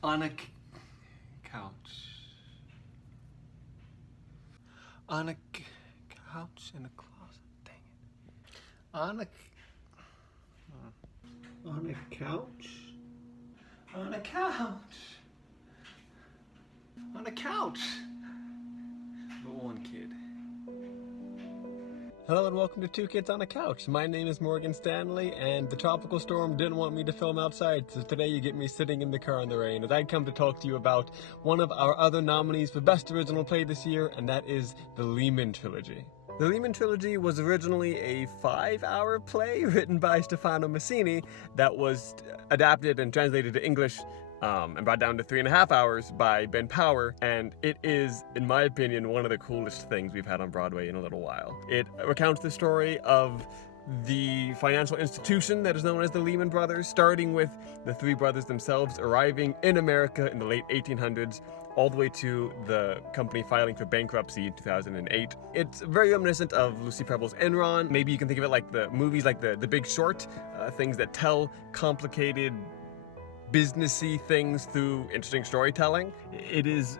On a couch. On a couch in a closet. Dang it. On a couch. On a couch. On a couch. But one kid. Hello and welcome to Two Kids on a Couch. My name is Morgan Stanley, and the tropical storm didn't want me to film outside, so today you get me sitting in the car in the rain as I come to talk to you about one of our other nominees for Best Original Play this year, and that is the Lehman Trilogy. The Lehman Trilogy was originally a 5-hour play written by Stefano Massini that was adapted and translated to English and brought down to 3.5 hours by Ben Power, and it is, in my opinion, one of the coolest things we've had on Broadway in a little while. It recounts the story of the financial institution that is known as the Lehman Brothers, starting with the three brothers themselves arriving in America in the late 1800s, all the way to the company filing for bankruptcy in 2008. It's very reminiscent of Lucy Preble's Enron. Maybe you can think of it like the movies like The Big Short, things that tell complicated businessy things through interesting storytelling. It is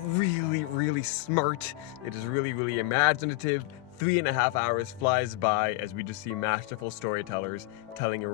really, really smart. It is really, really imaginative. 3.5 hours flies by as we just see masterful storytellers telling a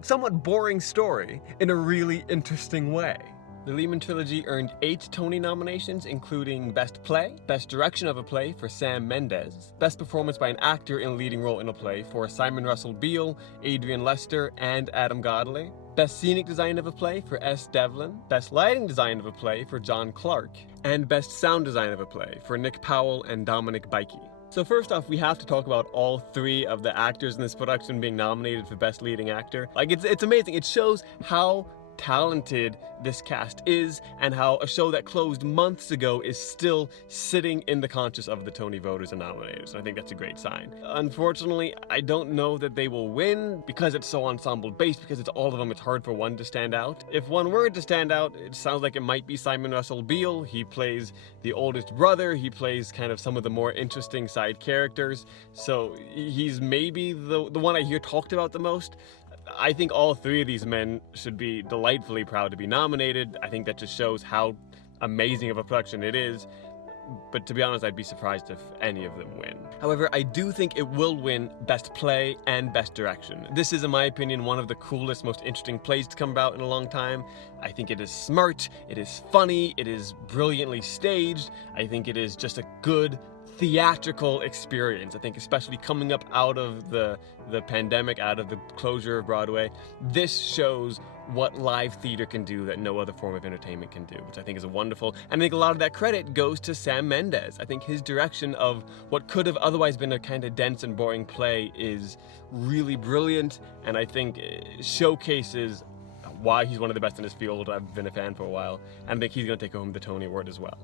somewhat boring story in a really interesting way. The Lehman Trilogy earned 8 Tony nominations, including Best Play, Best Direction of a Play for Sam Mendes, Best Performance by an Actor in a Leading Role in a Play for Simon Russell Beale, Adrian Lester, and Adam Godley, Best Scenic Design of a Play for S. Devlin, Best Lighting Design of a Play for John Clark, and Best Sound Design of a Play for Nick Powell and Dominic Bikey. So first off, we have to talk about all 3 of the actors in this production being nominated for Best Leading Actor. It's amazing. It shows how talented this cast is, and how a show that closed months ago is still sitting in the conscience of the Tony voters and nominators. I think that's a great sign. Unfortunately, I don't know that they will win because it's so ensemble based, because it's all of them. It's hard for one to stand out. If one were to stand out, it sounds like it might be Simon Russell Beale. He plays the oldest brother. He plays kind of some of the more interesting side characters. So he's maybe the one I hear talked about the most. I think all 3 of these men should be delightfully proud to be nominated. I think that just shows how amazing of a production it is. But to be honest, I'd be surprised if any of them win. However, I do think it will win Best Play and Best Direction. This is, in my opinion, one of the coolest, most interesting plays to come about in a long time. I think it is smart, it is funny, it is brilliantly staged. I think it is just a good theatrical experience. I think especially coming up out of the pandemic, out of the closure of Broadway, this shows what live theater can do that no other form of entertainment can do, which I think is wonderful. And I think a lot of that credit goes to Sam Mendes. I think his direction of what could have otherwise been a kind of dense and boring play is really brilliant, and I think showcases why he's one of the best in his field. I've been a fan for a while, and I think he's going to take home the Tony Award as well.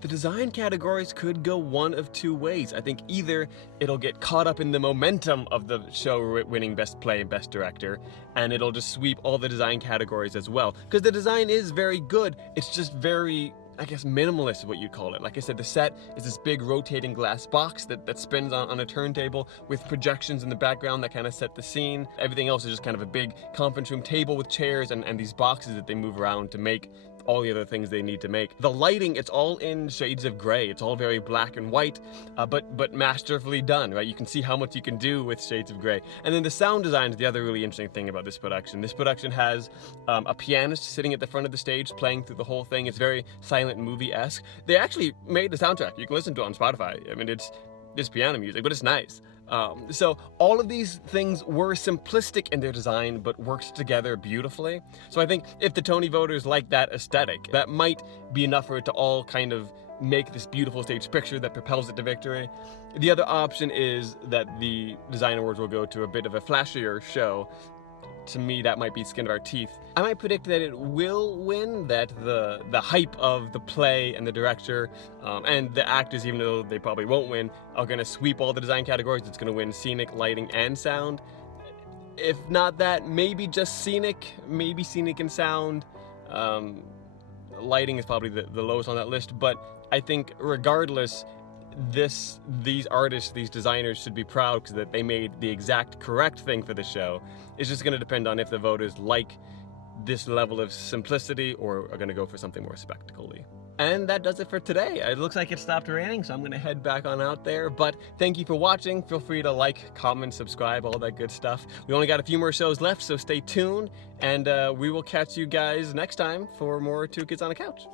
The design categories could go one of 2 ways. I think either it'll get caught up in the momentum of the show winning Best Play and Best Director, and it'll just sweep all the design categories as well. Because the design is very good, it's just very, I guess, minimalist is what you'd call it. Like I said, the set is this big rotating glass box that spins on a turntable with projections in the background that kind of set the scene. Everything else is just kind of a big conference room table with chairs and these boxes that they move around to make all the other things they need to make. The lighting, it's all in shades of gray. It's all very black and white, but masterfully done, right? You can see how much you can do with shades of gray. And then the sound design is the other really interesting thing about this production. This production has a pianist sitting at the front of the stage playing through the whole thing. It's very silent movie-esque. They actually made the soundtrack. You can listen to it on Spotify. I mean, it's piano music, but it's nice. So all of these things were simplistic in their design, but worked together beautifully. So I think if the Tony voters like that aesthetic, that might be enough for it to all kind of make this beautiful stage picture that propels it to victory. The other option is that the design awards will go to a bit of a flashier show. To me, that might be skin of our teeth. I might predict that it will win, that the hype of the play and the director and the actors, even though they probably won't win, are going to sweep all the design categories. It's going to win scenic, lighting, and sound. If not that, maybe just scenic, maybe scenic and sound. Lighting is probably the lowest on that list, but I think regardless, these artists, these designers should be proud because they made the exact correct thing for the show. It's just going to depend on if the voters like this level of simplicity or are going to go for something more spectacle-y. And that does it for today. It looks like it stopped raining, so I'm going to head back on out there. But thank you for watching. Feel free to like, comment, subscribe, all that good stuff. We only got a few more shows left, so stay tuned. And we will catch you guys next time for more Two Kids on a Couch.